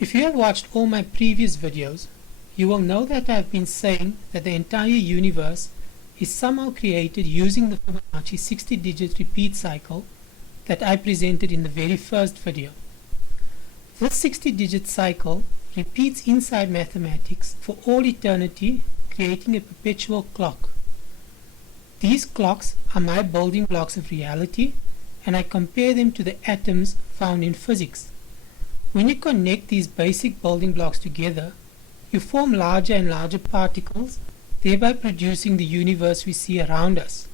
If you have watched all my previous videos, you will know that I have been saying that the entire universe is somehow created using the Fibonacci 60-digit repeat cycle that I presented in the very first video. This 60-digit cycle repeats inside mathematics for all eternity, creating a perpetual clock. These clocks are my building blocks of reality, and I compare them to the atoms found in physics. When you connect these basic building blocks together, you form larger and larger particles, thereby producing the universe we see around us.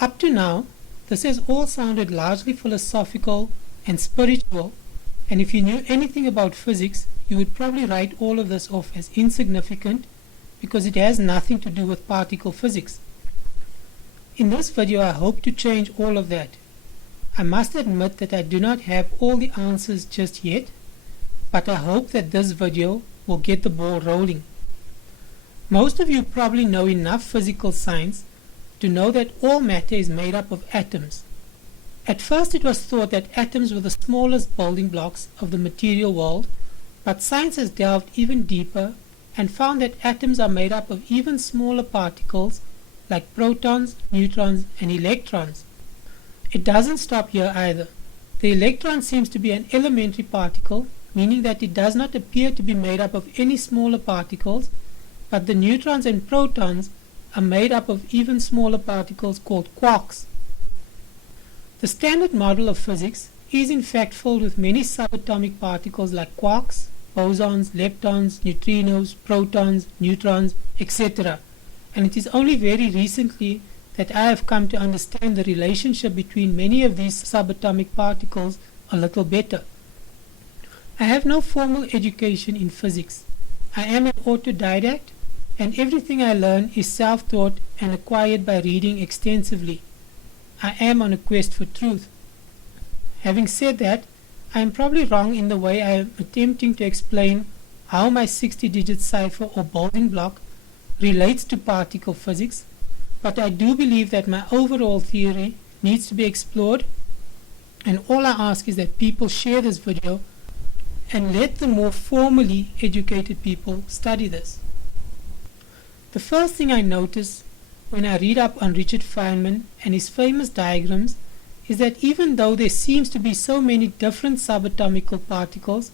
Up to now, this has all sounded largely philosophical and spiritual, and if you knew anything about physics, you would probably write all of this off as insignificant because it has nothing to do with particle physics. In this video, I hope to change all of that. I must admit that I do not have all the answers just yet, but I hope that this video will get the ball rolling. Most of you probably know enough physical science to know that all matter is made up of atoms. At first it was thought that atoms were the smallest building blocks of the material world, but science has delved even deeper and found that atoms are made up of even smaller particles like protons, neutrons, and electrons. It doesn't stop here either. The electron seems to be an elementary particle, meaning that it does not appear to be made up of any smaller particles, but the neutrons and protons are made up of even smaller particles called quarks. The standard model of physics is in fact filled with many subatomic particles like quarks, bosons, leptons, neutrinos, protons, neutrons, etc. And it is only very recently that I have come to understand the relationship between many of these subatomic particles a little better. I have no formal education in physics. I am an autodidact, and everything I learn is self-taught and acquired by reading extensively. I am on a quest for truth. Having said that, I am probably wrong in the way I am attempting to explain how my 60-digit cipher or building block relates to particle physics, but I do believe that my overall theory needs to be explored, and all I ask is that people share this video and let the more formally educated people study this. The first thing I notice when I read up on Richard Feynman and his famous diagrams is that even though there seems to be so many different subatomic particles,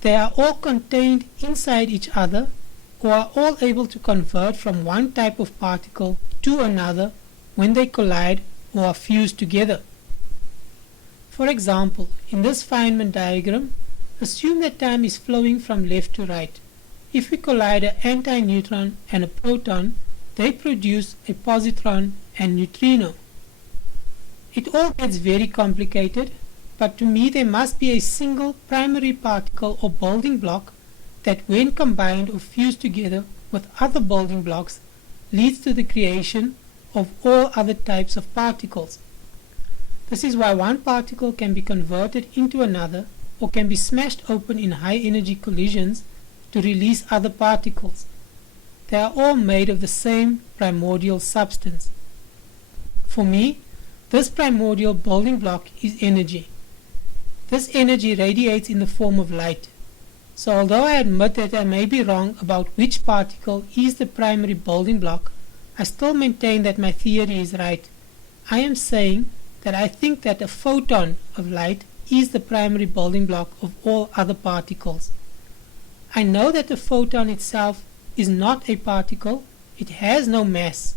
they are all contained inside each other or are all able to convert from one type of particle to another when they collide or are fused together. For example, in this Feynman diagram, assume that time is flowing from left to right. If we collide an antineutron and a proton, they produce a positron and neutrino. It all gets very complicated, but to me there must be a single primary particle or building block that when combined or fused together with other building blocks leads to the creation of all other types of particles. This is why one particle can be converted into another or can be smashed open in high energy collisions to release other particles. They are all made of the same primordial substance. For me, this primordial building block is energy. This energy radiates in the form of light. So although I admit that I may be wrong about which particle is the primary building block, I still maintain that my theory is right. I am saying that I think that a photon of light is the primary building block of all other particles. I know that the photon itself is not a particle, it has no mass,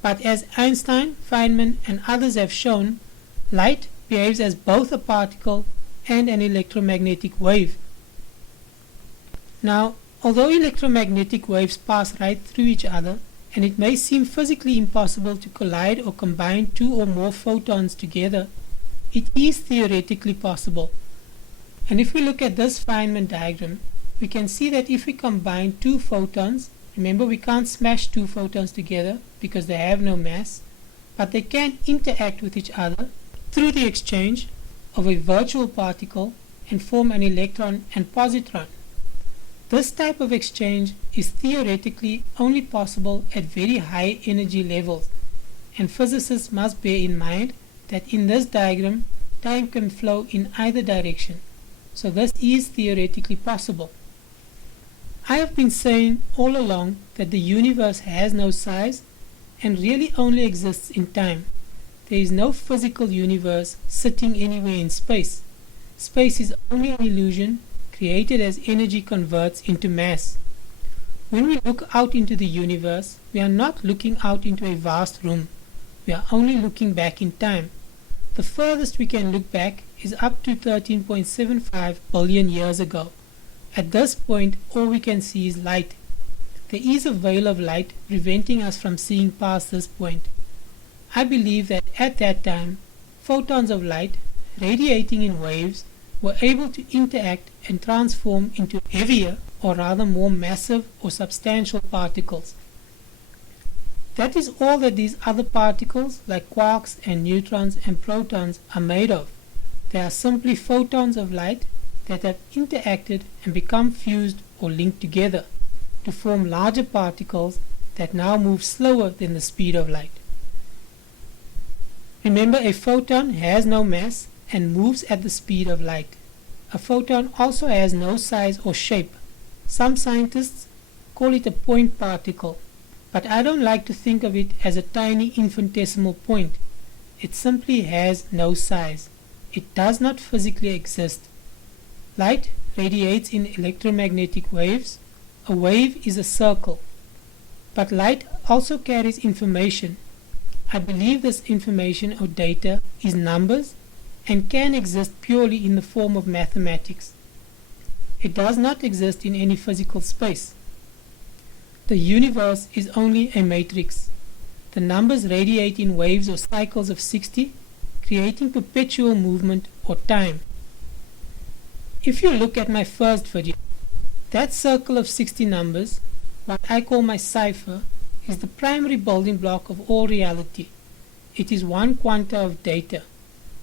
but as Einstein, Feynman and others have shown, light behaves as both a particle and an electromagnetic wave. Now, although electromagnetic waves pass right through each other, and it may seem physically impossible to collide or combine two or more photons together, it is theoretically possible. And if we look at this Feynman diagram, we can see that if we combine two photons, remember we can't smash two photons together because they have no mass, but they can interact with each other through the exchange of a virtual particle and form an electron and positron. This type of exchange is theoretically only possible at very high energy levels, and physicists must bear in mind that in this diagram time can flow in either direction. so this is theoretically possible. I have been saying all along that the universe has no size and really only exists in time. There is no physical universe sitting anywhere in space. Space is only an illusion created as energy converts into mass. When we look out into the universe, we are not looking out into a vast room. We are only looking back in time. The furthest we can look back is up to 13.75 billion years ago. At this point, all we can see is light. There is a veil of light preventing us from seeing past this point. I believe that at that time, photons of light, radiating in waves, were able to interact and transform into heavier, or rather more massive or substantial particles. That is all that these other particles, like quarks and neutrons and protons, are made of. They are simply photons of light that have interacted and become fused or linked together to form larger particles that now move slower than the speed of light. Remember, a photon has no mass and moves at the speed of light. A photon also has no size or shape. Some scientists call it a point particle, but I don't like to think of it as a tiny infinitesimal point. It simply has no size. It does not physically exist. Light radiates in electromagnetic waves. A wave is a circle. But light also carries information. I believe this information or data is numbers and can exist purely in the form of mathematics. It does not exist in any physical space. The universe is only a matrix. The numbers radiate in waves or cycles of 60, creating perpetual movement or time. If you look at my first video, that circle of 60 numbers, what I call my cipher, is the primary building block of all reality. It is one quanta of data.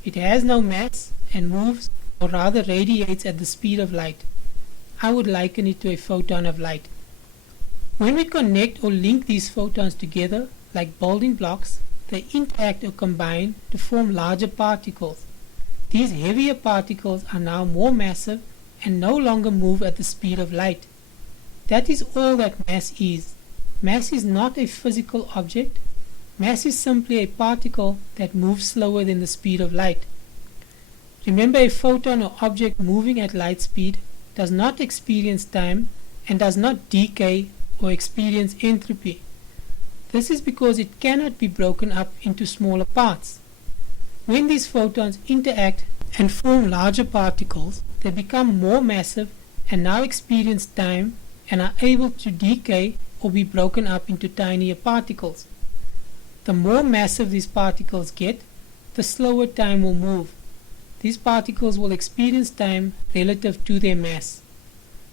It has no mass and moves, or rather radiates at the speed of light. I would liken it to a photon of light. When we connect or link these photons together, like building blocks, they interact or combine to form larger particles. These heavier particles are now more massive and no longer move at the speed of light. That is all that mass is. Mass is not a physical object. Mass is simply a particle that moves slower than the speed of light. Remember, a photon or object moving at light speed does not experience time and does not decay or experience entropy. This is because it cannot be broken up into smaller parts. When these photons interact and form larger particles, they become more massive and now experience time and are able to decay or be broken up into tinier particles. The more massive these particles get, the slower time will move. These particles will experience time relative to their mass.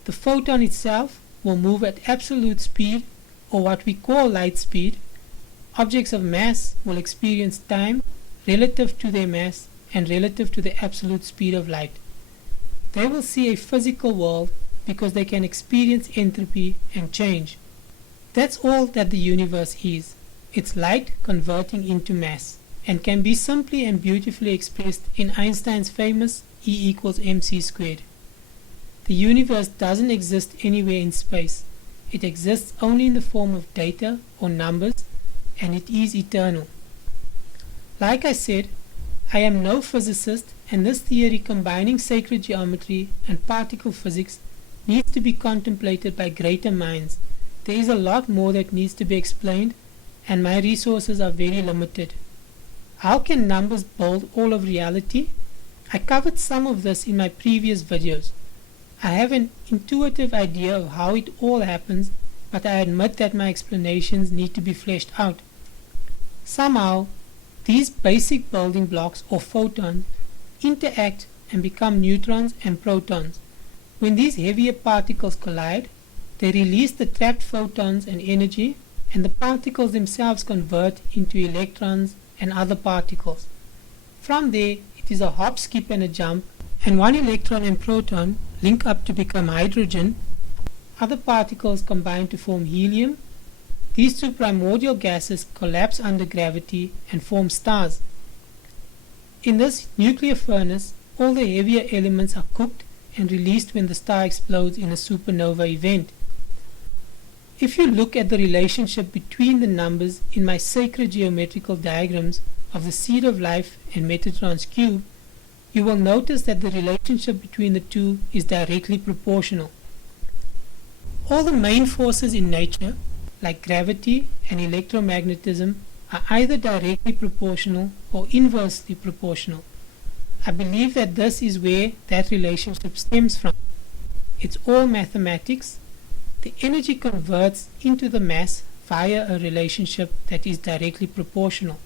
The photon itself will move at absolute speed, or what we call light speed. Objects of mass will experience time relative to their mass and relative to the absolute speed of light. They will see a physical world because they can experience entropy and change. That's all that the universe is. It's light converting into mass, and can be simply and beautifully expressed in Einstein's famous E=mc². The universe doesn't exist anywhere in space. It exists only in the form of data or numbers, and it is eternal. Like I said, I am no physicist, and this theory combining sacred geometry and particle physics needs to be contemplated by greater minds. There is a lot more that needs to be explained, and my resources are very limited. How can numbers build all of reality? I covered some of this in my previous videos. I have an intuitive idea of how it all happens, but I admit that my explanations need to be fleshed out. Somehow, these basic building blocks or photons interact and become neutrons and protons. When these heavier particles collide, they release the trapped photons and energy, and the particles themselves convert into electrons and other particles. From there, it is a hop, skip and a jump, and one electron and proton link up to become hydrogen. Other particles combine to form helium. These two primordial gases collapse under gravity and form stars. In this nuclear furnace, all the heavier elements are cooked and released when the star explodes in a supernova event. If you look at the relationship between the numbers in my sacred geometrical diagrams of the seed of life and Metatron's cube, you will notice that the relationship between the two is directly proportional. All the main forces in nature, like gravity and electromagnetism, are either directly proportional or inversely proportional. I believe that this is where that relationship stems from. It's all mathematics. The energy converts into the mass via a relationship that is directly proportional.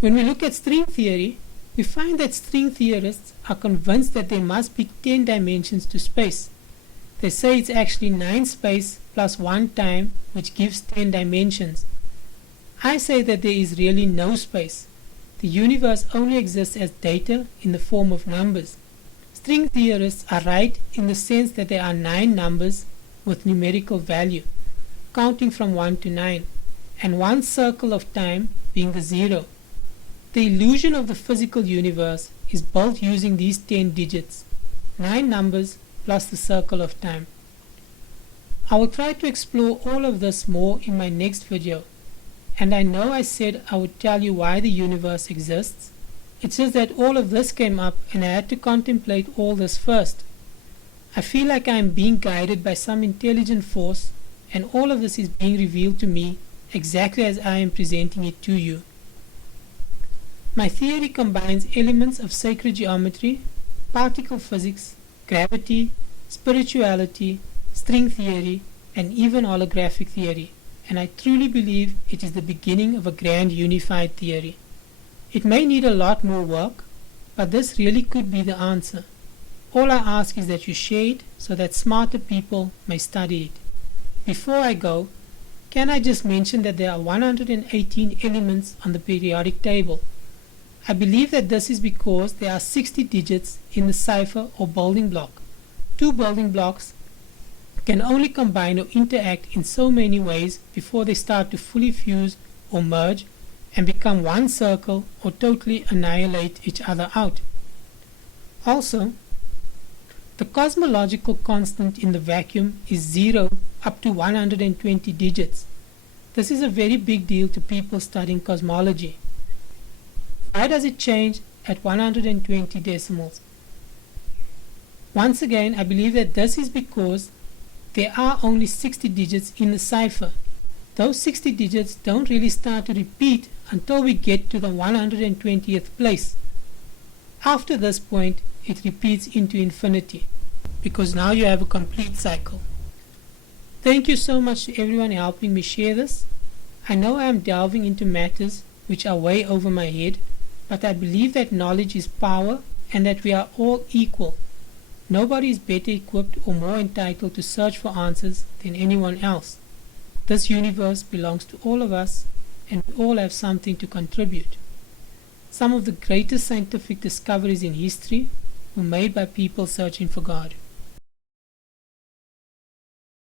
When we look at string theory, we find that string theorists are convinced that there must be 10 dimensions to space. They say it's actually 9 space plus 1 time, which gives 10 dimensions. I say that there is really no space. The universe only exists as data in the form of numbers. String theorists are right in the sense that there are 9 numbers with numerical value, counting from 1 to 9, and one circle of time being the 0. The illusion of the physical universe is built using these 10 digits, 9 numbers plus the circle of time. I will try to explore all of this more in my next video, and I know I said I would tell you why the universe exists. It's just that all of this came up and I had to contemplate all this first. I feel like I am being guided by some intelligent force, and all of this is being revealed to me exactly as I am presenting it to you. My theory combines elements of sacred geometry, particle physics, gravity, spirituality, string theory, and even holographic theory, and I truly believe it is the beginning of a grand unified theory. It may need a lot more work, but this really could be the answer. All I ask is that you share it so that smarter people may study it. Before I go, can I just mention that there are 118 elements on the periodic table? I believe that this is because there are 60 digits in the cipher or building block. 2 building blocks can only combine or interact in so many ways before they start to fully fuse or merge and become one circle or totally annihilate each other out. Also, the cosmological constant in the vacuum is 0 up to 120 digits. This is a very big deal to people studying cosmology. Why does it change at 120 decimals? Once again, I believe that this is because there are only 60 digits in the cipher. Those 60 digits don't really start to repeat until we get to the 120th place. After this point, it repeats into infinity, because now you have a complete cycle. Thank you so much to everyone helping me share this. I know I am delving into matters which are way over my head, but I believe that knowledge is power and that we are all equal. Nobody is better equipped or more entitled to search for answers than anyone else. This universe belongs to all of us, and we all have something to contribute. Some of the greatest scientific discoveries in history were made by people searching for God.